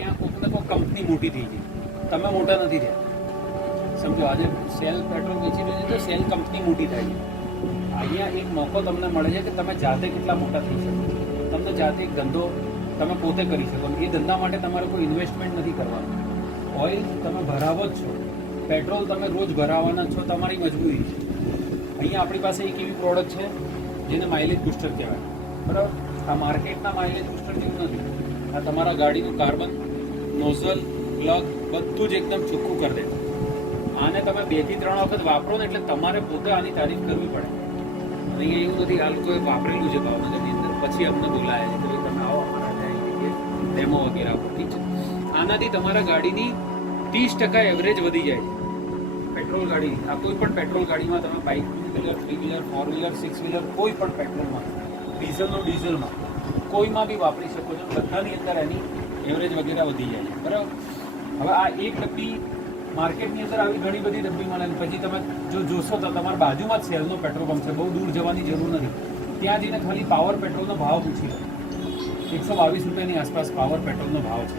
ત્યાં કોઈકને કોઈ કંપની મોટી થઈ ગઈ, તમે મોટા નથી થયા. સમજો આજે સેલ પેટ્રોલ વેચી રહ્યું છે તો સેલ કંપની મોટી થાય છે. અહીંયા એક મોકો તમને મળે છે કે તમે જાતે કેટલા મોટા થઈ શકો, તમને જાતે એક ધંધો તમે પોતે કરી શકો. એ ધંધા માટે તમારે કોઈ ઇન્વેસ્ટમેન્ટ નથી કરવાનું. ઓઇલ તમે ભરાવો જ છો, પેટ્રોલ તમે રોજ ભરાવાના છો, તમારી મજબૂરી છે. અહીંયા આપણી પાસે એક એવી પ્રોડક્ટ છે જેને માઇલેજ બુસ્ટર કહેવાય, બરાબર. આ માર્કેટના માઇલેજ બુસ્ટર જેવું નથી. આ તમારા ગાડીનું કાર્બન, નોઝલ, પ્લગ બધું જ એકદમ ચોખ્ખું કરી દે. આને તમે 2 થી 3 વખત વાપરો ને એટલે તમારે પોતે આની તારીફ કરવી પડે. અહીંયા એવું નથી, આ લોકોએ વાપરેલું છે ભાવનગરની અંદર, પછી અમને બોલાયા છે કે તમે આવો અમારા ત્યાં ડેમો વગેરે આપો. ઠીક છે, આનાથી તમારા ગાડીની 30% એવરેજ વધી જાય છે. પેટ્રોલ ગાડી, આ કોઈ પણ પેટ્રોલ ગાડીમાં તમે bike, 2 wheeler, 3 wheeler, 4 wheeler, 6 wheeler, કોઈ પણ પેટ્રોલમાં, ડીઝલમાં કોઈમાં બી વાપરી શકો છો. બધાની અંદર એની એવરેજ વગેરે વધી જાય છે, બરાબર. હવે આ એક ડબ્બી માર્કેટની અંદર આવી ઘણી બધી ડબ્બી મળે. પછી તમે જો જોશો તો તમારા બાજુમાં જ સેલનો પેટ્રોલ પંપ છે, બહુ દૂર જવાની જરૂર નથી. ત્યાં જઈને ખાલી પાવર પેટ્રોલનો ભાવ પૂછી લો. 122 રૂપિયાની આસપાસ પાવર પેટ્રોલનો ભાવ છે.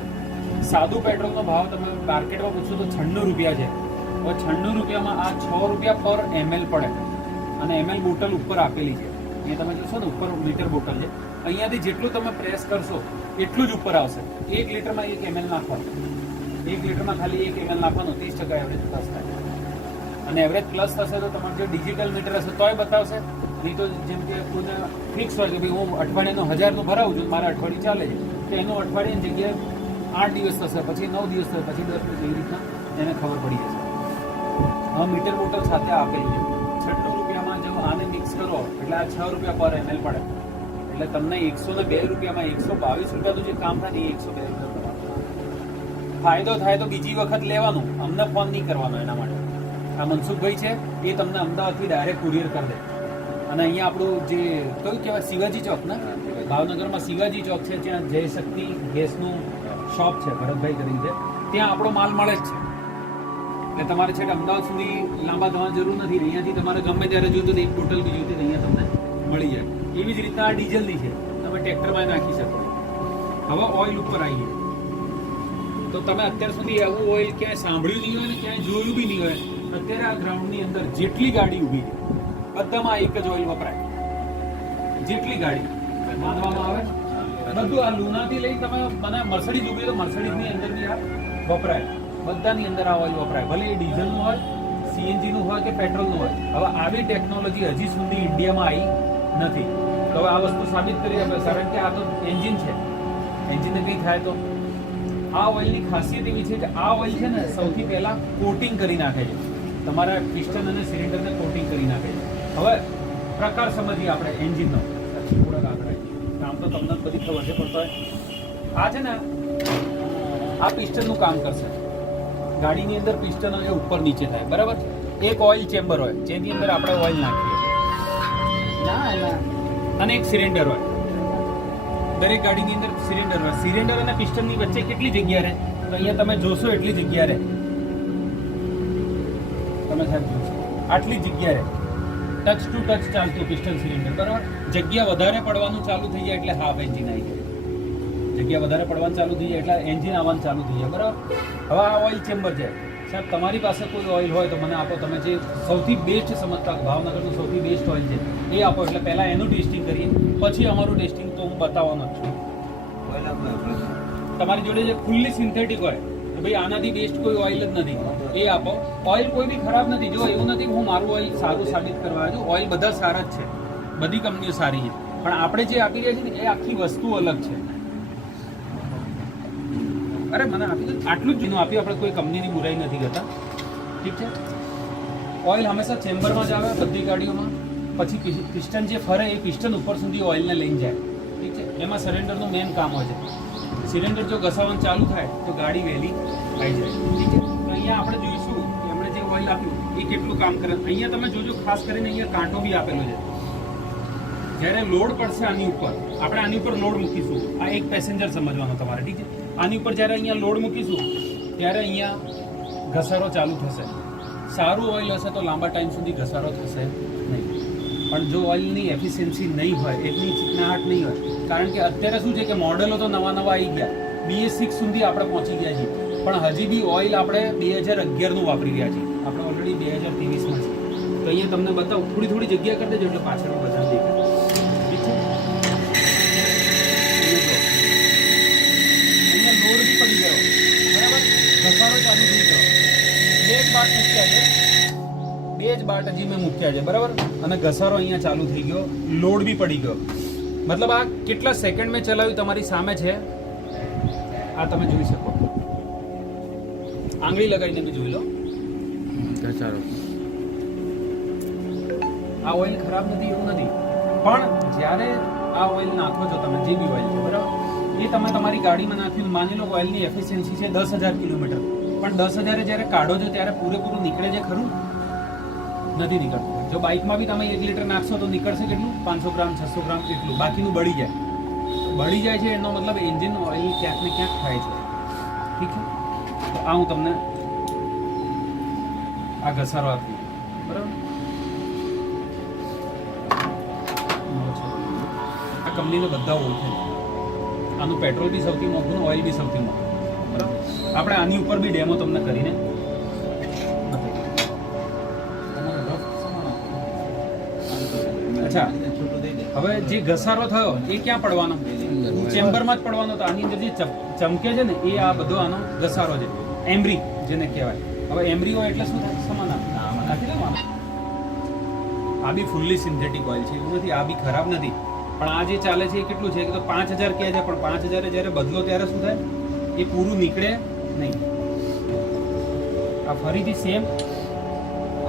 સાદું પેટ્રોલનો ભાવ તમે માર્કેટમાં પૂછો તો 96 રૂપિયા છે. હવે 96 રૂપિયામાં આ 6 રૂપિયા પર ml પડે, અને ml બોટલ ઉપર આપેલી છે. એ તમે જોશો ને ઉપર મીટર બોટલ છે. અહીંયાથી જેટલું તમે પ્રેસ કરશો એટલું જ ઉપર આવશે. 1 લીટરમાં 1 ml નાખવાનું, 1 લીટરમાં ખાલી 1 ml નાખવાનું, 30% એવરેજ પ્લસ થાય. અને એવરેજ પ્લસ થશે તો તમારે જે ડિજિટલ મીટર હશે તોય બતાવશે. નહીં તો જેમ કે કોઈને ફિક્સ હોય કે ભાઈ હું અઠવાડિયાનો 1000નું ભરાવું છું, મારા અઠવાડિયું ચાલે છે, તો એનું અઠવાડિયાની જગ્યાએ 8 દિવસ થશે, પછી 9 દિવસ થશે, પછી 10 દિવસ, એવી રીતના એને ખબર પડી જશે. હવે મીટર બોટલ સાથે આપેલી છે. 96 રૂપિયામાં જો આને મિક્સ કરો એટલે આ 6 રૂપિયા પર ml પડે. એટલે તમને 102 રૂપિયામાં 122 રૂપિયાનું જે કામ થાય ને એ 102 રૂપિયા ફાયદો થાય તો બીજી વખત લેવાનું, અમને ફોન નહીં કરવાનો. એના માટે આ મનસુખભાઈ છે એ તમને અમદાવાદથી ડાયરેક્ટ કુરિયર કરી દે. અને અહીંયા આપણું જે કયું કહેવાય, શિવાજી ચોક ને, ભાવનગરમાં શિવાજી ચોક છે, ત્યાં જય શક્તિ ગેસનું શોપ છે, ભરતભાઈ કરીને છે, ત્યાં આપણો માલ મળે જ છે. એટલે તમારે છે કે અમદાવાદ સુધી લાંબા થવાની જરૂર નથી. અહીંયાથી તમારે ગમે ત્યારે જોઈતું તો એક બોટલ બી જોઈતી અહીંયા તમને મળી જાય. એવી જ રીતના આ ડીઝલની છે, તમે ટ્રેક્ટરમાં નાખી શકો. હવે ઓઇલ ઉપર આવીએ તો તમે અત્યાર સુધી એવું ઓઇલ ક્યાંય સાંભળ્યું નહીં હોય ને ક્યાંય જોયું બી નહીં હોય. અત્યારે આ ગ્રાઉન્ડની અંદર જેટલી ગાડી ઊભી છે બધામાં એક જ ઓઇલ વપરાય. જેટલી ગાડી માનવામાં આવે બધું આ લુનાથી લઈ તમે મને મર્સિડીઝ ઊભી તો મર્સિડીઝની અંદર બી આ વપરાય. બધાની અંદર આ ઓઇલ વપરાય, ભલે એ ડીઝલનું હોય, સીએનજીનું હોય કે પેટ્રોલનું હોય. હવે આવી ટેકનોલોજી હજી સુધી ઇન્ડિયામાં આવી નથી. તો હવે આ વસ્તુ સાબિત કરી આપે, કારણ કે આ તો એન્જિન છે, એન્જિનને કંઈ થાય તો. આ ઓઇલની ખાસિયત એવી છે કે આ ઓઇલ છે ને સૌથી પહેલાં કોટિંગ કરી નાખે છે, તમારા પિસ્ટન અને સિલિન્ડરને કોટિંગ કરી નાખે છે. હવે પ્રકાર સમજીએ આપણે એન્જિનનો. થોડાક આગળ કામ તો તમને બધી ખબર છે, પણ આ છે ને આ પિસ્ટનનું કામ કરશે. ગાડીની અંદર પિસ્ટન અને ઉપર નીચે થાય, બરાબર. એક ઓઇલ ચેમ્બર હોય જેની અંદર આપણે ઓઇલ નાખીએ અને એક સિલિન્ડર હોય. દરેક ગાડીની અંદર સિલિન્ડર હોય. સિલિન્ડર અને પિસ્ટનની વચ્ચે કેટલી જગ્યા રહે તો અહીંયા તમે જોશો એટલી જગ્યા રહે. તમે સાહેબ જોશો આટલી જગ્યા રહે. ટચ ટુ ટચ ચાલતું પિસ્ટન સિલિન્ડર, બરાબર. જગ્યા વધારે પડવાનું ચાલુ થઈ જાય એટલે હાફ એન્જિન આવી જાય. જગ્યા વધારે પડવાનું ચાલુ થઈ જાય એટલે એન્જિન આવવાનું ચાલુ થઈ જાય, બરાબર. હવે આ ઓઇલ ચેમ્બર છે. સાહેબ તમારી પાસે કોઈ ઓઇલ હોય તો મને આપો. તમે જે સૌથી બેસ્ટ સમજતા ભાવનગરનું સૌથી બેસ્ટ ઓઇલ છે એ આપો. એટલે પહેલાં એનું ટેસ્ટિંગ કરીએ, પછી અમારું ટેસ્ટિંગ તો હું બતાવવાનો જ છું. તમારી જોડે જે ફૂલ્લી સિન્થેટિક હોય તો ભાઈ આનાથી બેસ્ટ કોઈ ઓઇલ જ નથી, એ આપો. ઓઇલ કોઈ બી ખરાબ નથી. જો એવું નથી કે હું મારું ઓઇલ સારું સાબિત કરવા છું. ઓઇલ બધા સારા જ છે, બધી કંપનીઓ સારી છે, પણ આપણે જે આપી રહ્યા છીએ ને એ આખી વસ્તુ અલગ છે. અરે મને આપી દો, આટલું જ આપ્યું. આપણે કોઈ કંપનીની બુરાઈ નથી કરતા, ઠીક છે. ઓઇલ હંમેશા ચેમ્બરમાં જ આવે બધી ગાડીઓમાં. પછી પિસ્ટન જે ફરે એ પિસ્ટન ઉપર સુધી ઓઇલને લઈને જાય, ઠીક છે. એમાં સિલિન્ડરનું મેઇન કામ હોય છે. સિલિન્ડર જો ઘસાવાનું ચાલુ થાય તો ગાડી વહેલી આવી જાય, ઠીક છે. તો અહીંયા આપણે જોઈશું કે એમણે જે ઓઇલ આપ્યું એ કેટલું કામ કરે. અહીંયા તમે જોજો, ખાસ કરીને અહીંયા કાંટો બી આપેલો છે. જ્યારે લોડ પડશે આની ઉપર, આપણે આની ઉપર લોડ મૂકીશું. આ એક પેસેન્જર સમજવાનો તમારે, ઠીક છે. આની ઉપર જ્યારે અહીંયા લોડ મૂકીશું ત્યારે અહીંયા ઘસારો ચાલુ થશે. સારું ઓઇલ હશે તો લાંબા ટાઈમ સુધી ઘસારો થશે નહીં. પણ જો ઓઇલની એફિશિયન્સી નહીં હોય, એટલી ચીકણાહટ નહીં હોય, કારણ કે અત્યારે શું છે કે મોડેલો તો નવા આવી ગયા, BS6 સુધી આપણે પહોંચી ગયા છીએ, પણ હજી બી ઓઇલ આપણે 2011 નું વાપરી રહ્યા છીએ. આપણે ઓલરેડી 2023 માં છીએ. તો અહીંયા તમને બતાવું, થોડી જગ્યા કરી દેજો એટલે પાછળ બધા દેખાય. ઠીક છે? અહીંયા લોડ બી પડી ગયો, બરાબર? ઘસારો ચાલુ થઈ ગયો. બે જ બાટ હજી મેં મૂક્યા છે, બરાબર? અને ઘસારો અહીંયા ચાલુ થઈ ગયો, લોડ બી પડી ગયો. મતલબ આ કેટલા સેકન્ડ મેં ચલાવ્યું તમારી સામે છે, આ તમે જોઈ શકો. આંગળી લગાવીને બી જોઈ લો. ઘસારો આ ઓઇલ ખરાબ નથી એવું નથી, પણ જ્યારે આ ઓઇલ નાખો છો તમે, જે બી ઓઇલ છે, બરાબર, એ તમે તમારી ગાડીમાં નાખ્યું, માની લો ઓઇલની એફિશિયન્સી છે 10,000 કિલોમીટર, પણ 10,000 જ્યારે કાઢો છો ત્યારે પૂરેપૂરું નીકળે છે ખરું? નથી નીકળતું. જો બાઇકમાં બી તમે 1 લીટર નાખશો તો નીકળશે કેટલું? 500 ગ્રામ 600 ગ્રામ એટલું, બાકીનું બળી જાય. બળી જાય છે એનો મતલબ એન્જિન ઓઇલ ક્યાંક ને ક્યાંક થાય છે. ઠીક છે? તો આ હું તમને આ ઘસારો આપી, બરાબર? આ કંપનીને બધા ઓળખે. આનું પેટ્રોલ બી સૌથી મોંઘું, ઓઇલ બી સૌથી મોંઘું, બરાબર? આપણે આની ઉપર બી ડેમો તમને કરીને અચ્છા. હવે જે ઘસારો થયો એ ક્યાં પડવાનો? ચેમ્બરમાં જ પડવાનો. તો આની અંદર જે ચમકે છે ને એ આ બધો આનો ઘસારો છે, એમ્બ્રી જેને કહેવાય. હવે એમ્બ્રી હોય એટલે શું થાય? સમાન નાખી દેવાનું. આ બી ફૂલ્લી સિન્થેટિક ઓઇલ છે, એવું નથી આ બી ખરાબ નથી, પણ આ જે ચાલે છે એ કેટલું છે કે તો 5,000 કહે છે, પણ 5,000 જ્યારે બદલો ત્યારે શું થાય? એ પૂરું નીકળે નહીં. આ ફરીથી સેમ.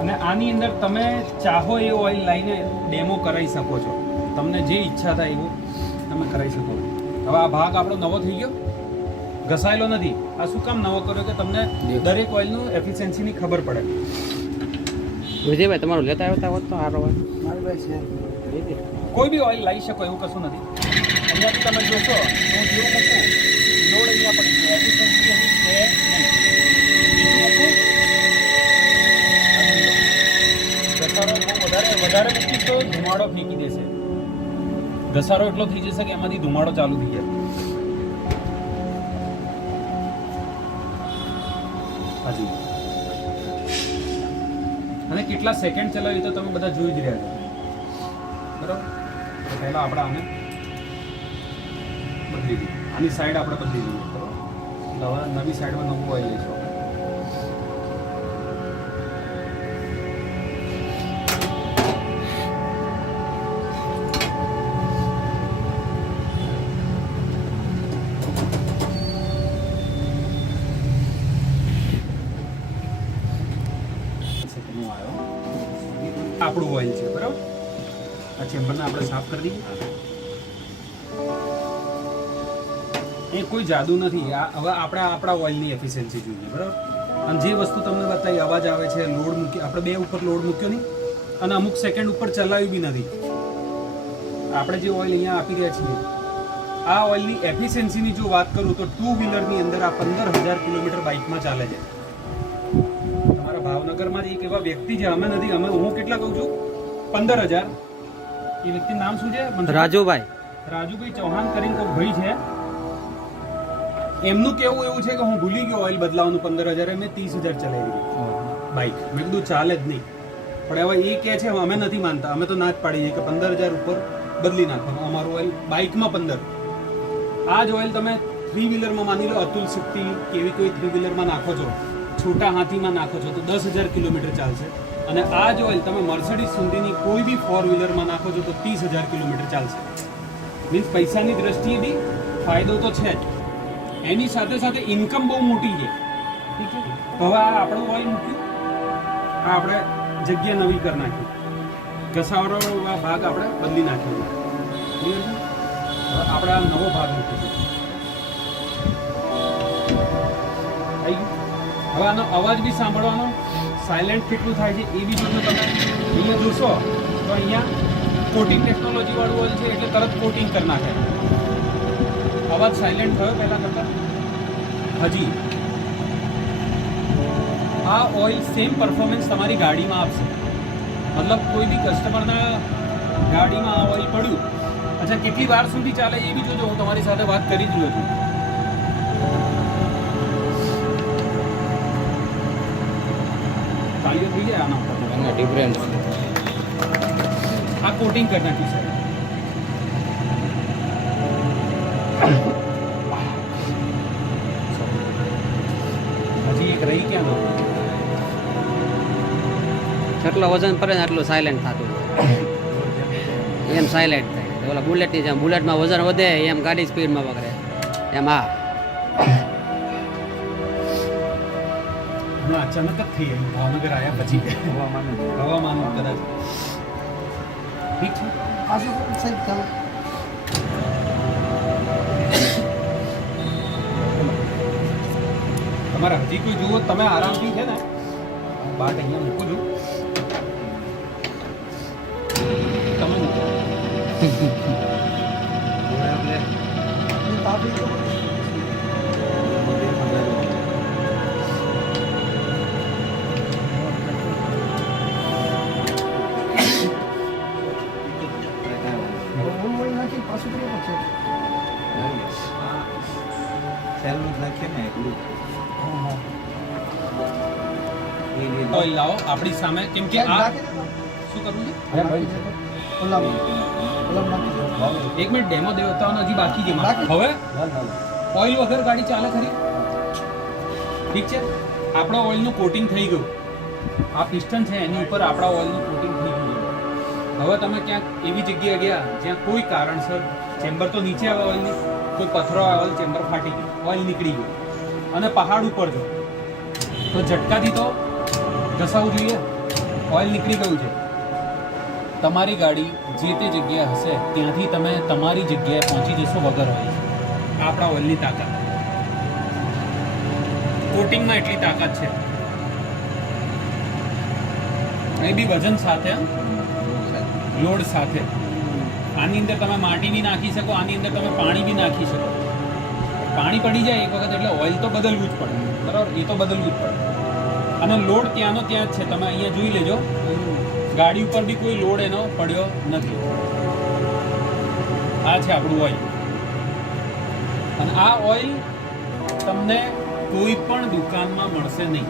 અને આની અંદર તમે ચાહો એ ઓઇલ લઈને ડેમો કરાવી શકો છો, તમને જે ઈચ્છા થાય એવું તમે કરાવી શકો. હવે આ ભાગ આપણો નવો થઈ ગયો, ઘસાયેલો નથી. આ શું કામ નવો કર્યો કે તમને દરેક ઓઇલનું એફિશિયન્સીની ખબર પડે. વિજયભાઈ તમારું લેતા આવતા હોત તો સારો હોય. કોઈ બી ઓઇલ લાવી શકો એવું કશું નથી. અહીંયાથી તમે જોશો તો હું જેવું મૂકું લોડ અહીંયા પડી ગયો, એફિશિયન્સી એની છે નહીં. બીજું મૂકું ઘસારો બહુ વધારે મૂકીશ તો ધુમાડો ફેંકી દેશે. ઘસારો એટલો થઈ જશે કે એમાંથી ધુમાડો ચાલુ થઈ જાય. હાજી. અને કેટલા સેકન્ડ ચલાવી તો તમે બધા જોઈ જ રહ્યા છો, બરાબર? તો પહેલા આપણે આને બદલી દઈએ, આની સાઈડ આપણે બદલી દઈએ, બરાબર? એટલે હવે નવી સાઈડમાં નવું ઓઇલ લઈશું. આપણું ઓઇલ છે, બરાબર? આ ચેમ્બરને આપણે સાફ કરી દઈએ. એ કોઈ જાદુ નથી. આ હવે આપણે આપણા ઓઇલની એફિશિયન્સી જોઈએ, બરાબર? અને જે વસ્તુ તમને બતાવી, અવાજ આવે છે, લોડ મૂકી, આપણે 2 ઉપર લોડ મૂક્યો નહીં અને અમુક સેકન્ડ ઉપર ચલાવ્યું બી નથી. આપણે જે ઓઇલ અહીંયા આપી રહ્યા છીએ, આ ઓઇલની એફિશિયન્સીની જો વાત કરું તો 2 વ્હીલરની અંદર આ 15,000 કિલોમીટર બાઇકમાં ચાલે છે. ભાવનગરમાં જ એક એવા વ્યક્તિ છે, અમે નથી, અમે હું કેટલા કહું છું 15,000. એ વ્યક્તિનું નામ શું છે? રાજુભાઈ ચૌહાણ કરીને કોઈ ભાઈ છે. એમનું કેવું એવું છે કે હું ભૂલી ગયો ઓઇલ બદલાવાનું 15,000, મેં 30,000 ચલાવી બાઇક. મેં કીધું ચાલે જ નહીં. પણ હવે એ કહે છે અમે નથી માનતા, અમે તો ના જ પાડીએ કે 15,000 ઉપર બદલી નાખવાનું અમારું ઓઇલ બાઇકમાં 15. આ જ ઓઇલ તમે 3 વ્હીલરમાં માની લો અતુલ શક્તિ કેવી કોઈ 3 વ્હીલરમાં નાખો છો, છોટા હાથીમાં નાખો છો તો 10,000 કિલોમીટર ચાલશે. અને આ જ ઓઇલ તમે મર્સિડીઝ સુધીની કોઈ બી 4 વ્હીલરમાં નાખો છો તો 30,000 કિલોમીટર ચાલશે. મીન્સ પૈસાની દ્રષ્ટિએ બી ફાયદો તો છે જ, એની સાથે સાથે ઇન્કમ બહુ મોટી છે. ઠીક છે? તો હવે આ આપણું ઓઇલ મૂક્યું, આ આપણે જગ્યા નવી કરી નાખી, ઘસારો ભાગ આપણે બદલી નાખ્યો. ક્લિયર છે? હવે આપણે આ નવો ભાગ મૂકીશું. આવી ગયું? હવે આનો અવાજ બી સાંભળવાનો, સાયલેન્ટ કેટલું થાય છે એ બી જોજો. તમે અહીંયા જોશો તો અહીંયા કોટિંગ ટેકનોલોજી વાળું ઓઇલ છે એટલે તરત કોટિંગ કરી નાખે. અવાજ સાયલેન્ટ થયો પહેલાં કરતાં? હજી આ ઓઇલ સેમ પરફોર્મન્સ તમારી ગાડીમાં આપશે. મતલબ કોઈ બી કસ્ટમરના ગાડીમાં આ ઓઇલ પડ્યું, અચ્છા કેટલી વાર સુધી ચાલે એ બી જોજો. હું તમારી સાથે વાત કરી જ રહ્યો છું. સળાઈઓ થઈ જાય આના ઉપર એના ડિફરન્સ આ કોટિંગ કરી નાખ્યું છે હજી એક રહી ક્યાં ગયું જેટલો વજન પડે ને એટલું સાયલેન્ટ થતું એમ સાયલેન્ટ થાય ઓલા બુલેટની જેમ બુલેટમાં વજન વધે એમ ગાડી સ્પીડમાં વગરે એમ આ હમણાં અચાનક જ થઈ ગયું ભાવનગર આવ્યા પછી હવામાન કદાચ ઠીક છે તમારે હજી કોઈ જુઓ તમે આરામથી છે ને બાટ અહીંયા મૂકું છું તમે મૂકો ઓઇલ લાવો આપણી સામે કેમ કે આ શું કરવું છે એક મિનિટ ડેમો દેવતાઓનો હજી બાકી છે મારે. હવે ઓઇલ વગર ગાડી ચાલે ખરી ઠીક છે આપણા ઓઇલનું કોટિંગ થઈ ગયું આ પિસ્ટન છે એની ઉપર આપણા ઓઇલનું કોટિંગ થઈ ગયું હવે તમે ક્યાંક એવી જગ્યાએ ગયા જ્યાં કોઈ કારણસર ચેમ્બર તો નીચે આવે ઓઇલની કોઈ પથરો આવે ઓઇલ ચેમ્બર ફાટી ગયું ઓઇલ નીકળી ગયું અને પહાડ ઉપર જો તો ઝટકાથી તો ઘસાવું જોઈએ ઓઇલ નીકળી ગયું છે તમારી ગાડી જે તે જગ્યાએ હશે ત્યાંથી તમે તમારી જગ્યાએ પહોંચી જશો વગર ઓઇલ આપણા ઓઇલની તાકાત કોટિંગમાં એટલી તાકાત છે એ બી વજન સાથે લોડ સાથે આની અંદર તમે માટી બી નાખી શકો આની અંદર તમે પાણી બી નાખી શકો પાણી પડી જાય એક વખત એટલે ઓઇલ તો બદલવું જ પડે બરાબર એ તો બદલવું જ પડે અને લોડ ત્યાંનો ત્યાં જ છે તમે અહીંયા જોઈ લેજો ગાડી ઉપર બી કોઈ લોડ એનો પડ્યો નથી આ છે આપણું ઓઇલ અને આ ઓઇલ તમને કોઈ પણ દુકાનમાં મળશે નહીં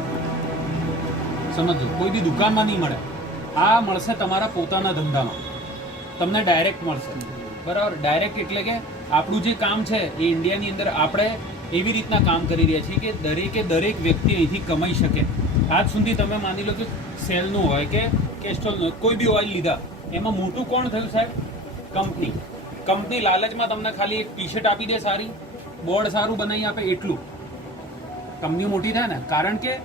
સમજો કોઈ બી દુકાનમાં નહીં મળે આ મળશે તમારા પોતાના ધંધામાં તમને ડાયરેક્ટ મળશે બરાબર ડાયરેક્ટ એટલે કે આપણું જે કામ છે એ ઇન્ડિયાની અંદર આપણે એવી રીતના કામ કરી રહ્યા છીએ કે દરેક વ્યક્તિ અહીંથી કમાઈ શકે આજ સુધી તમે માની લો કે સેલનું હોય કે કેસ્ટ્રોલનું હોય કોઈ બી ઓઇલ લીધા એમાં મોટું કોણ થયું સાહેબ કંપની લાલચમાં તમને ખાલી એક ટી શર્ટ આપી દે સારી બોર્ડ સારું બનાવી આપે એટલું કંપની મોટી થાય ને કારણ કે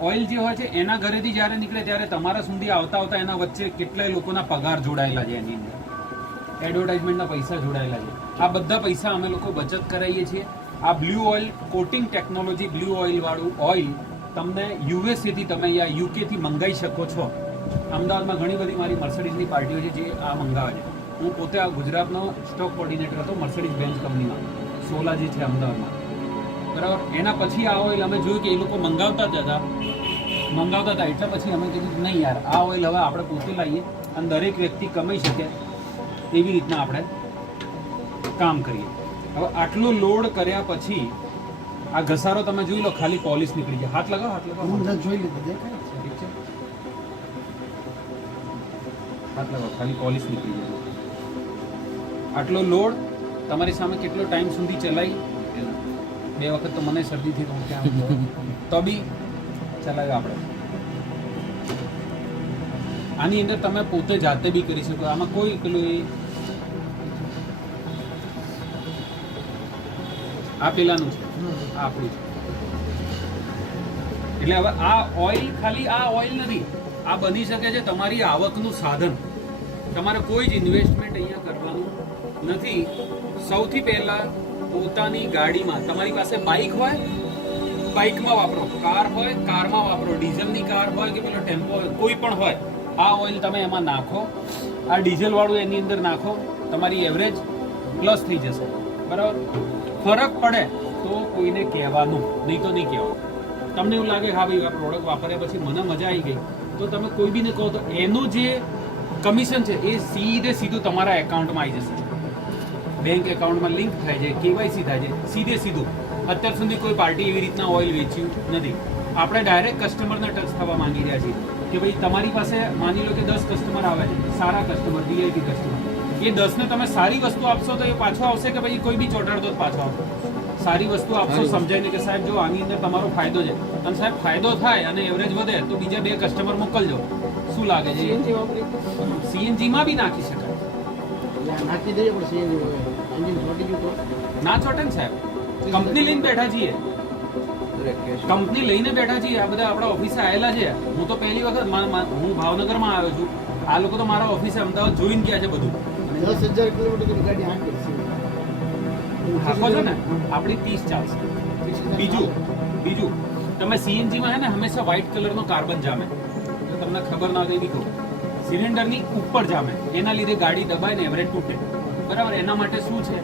ઓઇલ જે હોય છે એના ઘરેથી જ્યારે નીકળે ત્યારે તમારા સુધી આવતા એના વચ્ચે કેટલાય લોકોના પગાર જોડાયેલા છે એની અંદર એડવર્ટાઇઝમેન્ટના પૈસા જોડાયેલા છે આ બધા પૈસા અમે લોકો બચત કરાવીએ છીએ આ blue oil coating technology blue oil વાળું ઓઇલ તમને યુએસએથી તમે યા યુકેથી મંગાવી શકો છો અમદાવાદમાં ઘણી બધી મારી મર્સિડીઝની પાર્ટીઓ છે જે આ મંગાવે છે હું પોતે આ ગુજરાતનો સ્ટોક કોર્ડિનેટર હતો મર્સિડીઝ બેન્ઝ કંપનીમાં સોલા જે છે અમદાવાદમાં બરાબર એના પછી આ ઓઇલ અમે જોયું કે એ લોકો મંગાવતા જ હતા એટલે પછી અમે કીધું નહીં યાર આ ઓઇલ હવે આપણે પોતે લાવીએ અને દરેક વ્યક્તિ કમાઈ શકે એવી રીતના આપણે કામ કરીએ હવે આટલો લોડ કર્યા પછી આ ઘસારો તમે જોઈ લો ખાલી પોલિશ નીકળી જાય હાથ લગાવો જોઈ લીધું દેખાય છે ઠીક છે હાથ લગાવો ખાલી પોલિશ નીકળી જાય આટલો લોડ તમારી સામે કેટલો ટાઈમ સુધી ચલાવી 2 વખત તો મને શરદી થઈ તો તો બી ચલાવ્યો આપણે આની અંદર તમે પોતે જાતે બી કરી શકો આમાં કોઈ પેલું આ પેલાનું છે આ આપણું છે એટલે હવે આ ઓઇલ ખાલી આ ઓઇલ નથી આ બની શકે છે તમારી આવકનું સાધન તમારે કોઈ જ ઇન્વેસ્ટમેન્ટ અહીંયા કરવાનું નથી સૌથી પહેલા પોતાની ગાડીમાં તમારી પાસે બાઇક હોય બાઇકમાં વાપરો કાર હોય કારમાં વાપરો ડીઝલની કાર હોય કે પેલો ટેમ્પો હોય કોઈ પણ હોય આ ઓઇલ તમે એમાં નાખો આ ડીઝલ વાળું એની અંદર નાખો તમારી એવરેજ પ્લસ થઈ જશે બરાબર ફરક પડે તો કોઈને કહેવાનું નહીં તો નહીં કહેવાનું તમને એવું લાગે હા ભાઈ આ પ્રોડક્ટ વાપર્યા પછી મને મજા આવી ગઈ તો તમે કોઈ બીને કહો તો એનું જે કમિશન છે એ સીધું તમારા એકાઉન્ટમાં આવી જશે બેંક એકાઉન્ટમાં લિંક થાય છે કેવાયસી થાય છે સીધું અત્યાર સુધી કોઈ પાર્ટી એવી રીતના ઓઇલ વેચ્યું નથી આપણે ડાયરેક્ટ કસ્ટમરને ટચ થવા માંગી રહ્યા છીએ કે ભાઈ તમારી પાસે માની લો કે 10 કસ્ટમર આવે છે, સારા કસ્ટમર, વીઆઈપી કસ્ટમર, એ 10 ને તમે સારી વસ્તુ આપશો તો એ પાછો આવશે કે ભાઈ કોઈ બી ચોટાડતો જ પાછો આવશે? સારી વસ્તુ આપશો, સમજાઈને કે સાહેબ જો આની અંદર તમારો ફાયદો છે, અને સાહેબ ફાયદો થાય અને એવરેજ વધે તો બીજા 2 કસ્ટમર મોકલજો. શું લાગે છે? સીએનજી માં બી નાખી શકાય. નાખી દઈએ પણ સીએનજી એન્જિન ચોટી ગયું તો ના ચોટે ને સાહેબ. કંપની લઈને બેઠા છીએ, કંપની લઈને બેઠા છીએ. આ બધા આપણા ઓફિસે આવેલા છે. હું તો પહેલી વખત હું ભાવનગરમાં આવ્યો છું. આ લોકો તો મારા ઓફિસે અમદાવાદ જોઈને ગયા છે બધું. 10,000 કિલોમીટર ગાડી હાંકી છે. હાંકો છો ને, આપણી 30 ચાલશે. બીજું તમે સીએનજીમાં હે ને હંમેશા વ્હાઇટ કલરનો કાર્બન જામે. જો તમને ખબર ના હોય તો એ બી કહું. સિલિન્ડરની ઉપર જામે, એના લીધે ગાડી દબાય ને એવરેજ તૂટે. બરાબર? એના માટે શું છે?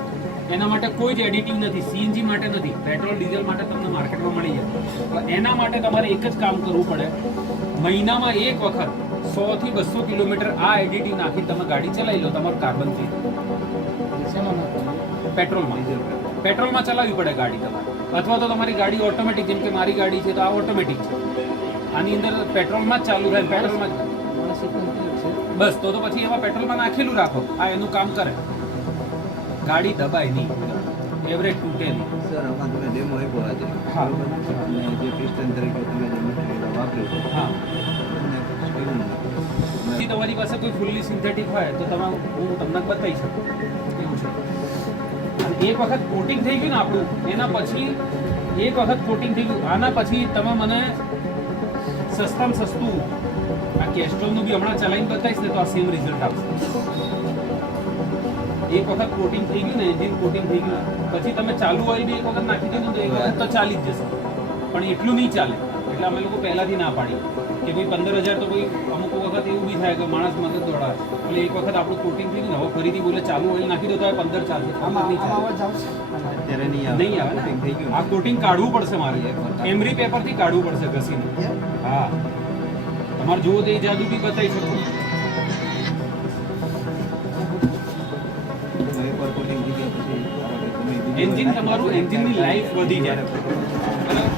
એના માટે કોઈ જ એડિટિવ નથી. સીએનજી માટે નથી. પેટ્રોલ ડીઝલ માટે તમને માર્કેટમાં મળી જાય. પણ એના માટે તમારે એક જ કામ કરવું પડે. મહિનામાં એક વખત 100 થી 200 કિલોમીટર આ એડિટિવ નાખી તમે ગાડી ચલાવી લો, તમારું કાર્બન થઈ શેમાં નાખવાનું? પેટ્રોલમાં ચલાવવી પડે ગાડી તમારે. અથવા તો તમારી ગાડી ઓટોમેટિક, જેમ કે મારી ગાડી છે તો આ ઓટોમેટિક છે, આની અંદર પેટ્રોલમાં જ ચાલુ રહે, પેટ્રોલમાં જ. મારા સિસ્ટમ છે. બસ તો પછી એમાં પેટ્રોલમાં નાખેલું રાખો, આ એનું કામ કરે. ગાડી દબાય નહીં, એવરેજ તૂટે નહીં. સર આમાં તમે ડેમો આપ્યો આજે, હા. બરોબર? અને જે પિસ્ટન તરીકે તમે જે મટીરિયલ વાપર્યું છે, હા. તમને કેવું લાગે? પછી તમારી પાસે કોઈ ફૂલ્લી સિન્થેટિક હોય તો તમે હું તમને બતાવી શકું એવું છે. અને એક વખત કોટિંગ થઈ ગયું ને આપણું, એના પછી એક વખત કોટિંગ થઈ ગયું, આના પછી તમે મને સસ્તામાં સસ્તું આ કેસ્ટ્રોલનું બી હમણાં ચલાવીને બતાવીશ ને તો આ સેમ રિઝલ્ટ આપશે. એક વખત કોટિંગ થઈ ગયું ને, એન્જિન કોટિંગ થઈ ગયું, પછી તમે ચાલુ ઓઇલ બી એક વખત નાખી દીધું તો એક વખત તો ચાલી જ જશે. પણ એટલું નહીં ચાલે. એટલે અમે લોકો પહેલાથી ના પાડી કે ભાઈ 15,000 તો કોઈ અમુક વખત એવું બી થાય કે માણસ મગજ દોડાવે. એટલે એક વખત આપણું કોટિંગ થઈ ગયું ને, હવે ફરીથી બોલે ચાલુ ઓઇલ નાખી દો તો 15 ચાલશે. આમાં નહીં ચાલે. અવાજ આવશે? અત્યારે નહીં આવે. નહીં આવે Coating થઈ ને. ગયું આ કોટિંગ કાઢવું પડશે મારે, એમરી પેપરથી કાઢવું પડશે ઘસીને. હા, તમારે જુઓ તો એ જાદુ બી બતાવી શકું. તો એકવાર coating થઈ ગયા પછી ધારો કે તમે બીજી એન્જિન વાર તમારું એન્જિનની લાઈફ વધી જાય. બરાબર?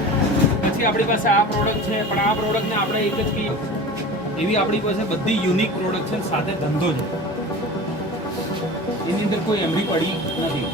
પછી આપણી પાસે આ પ્રોડક્ટ છે, પણ આ પ્રોડક્ટને આપણે એક જ કહીએ એવી આપણી પાસે બધી યુનિક પ્રોડક્ટ છે, સાથે ધંધો છે. એની અંદર કોઈ એમવી પડી નથી.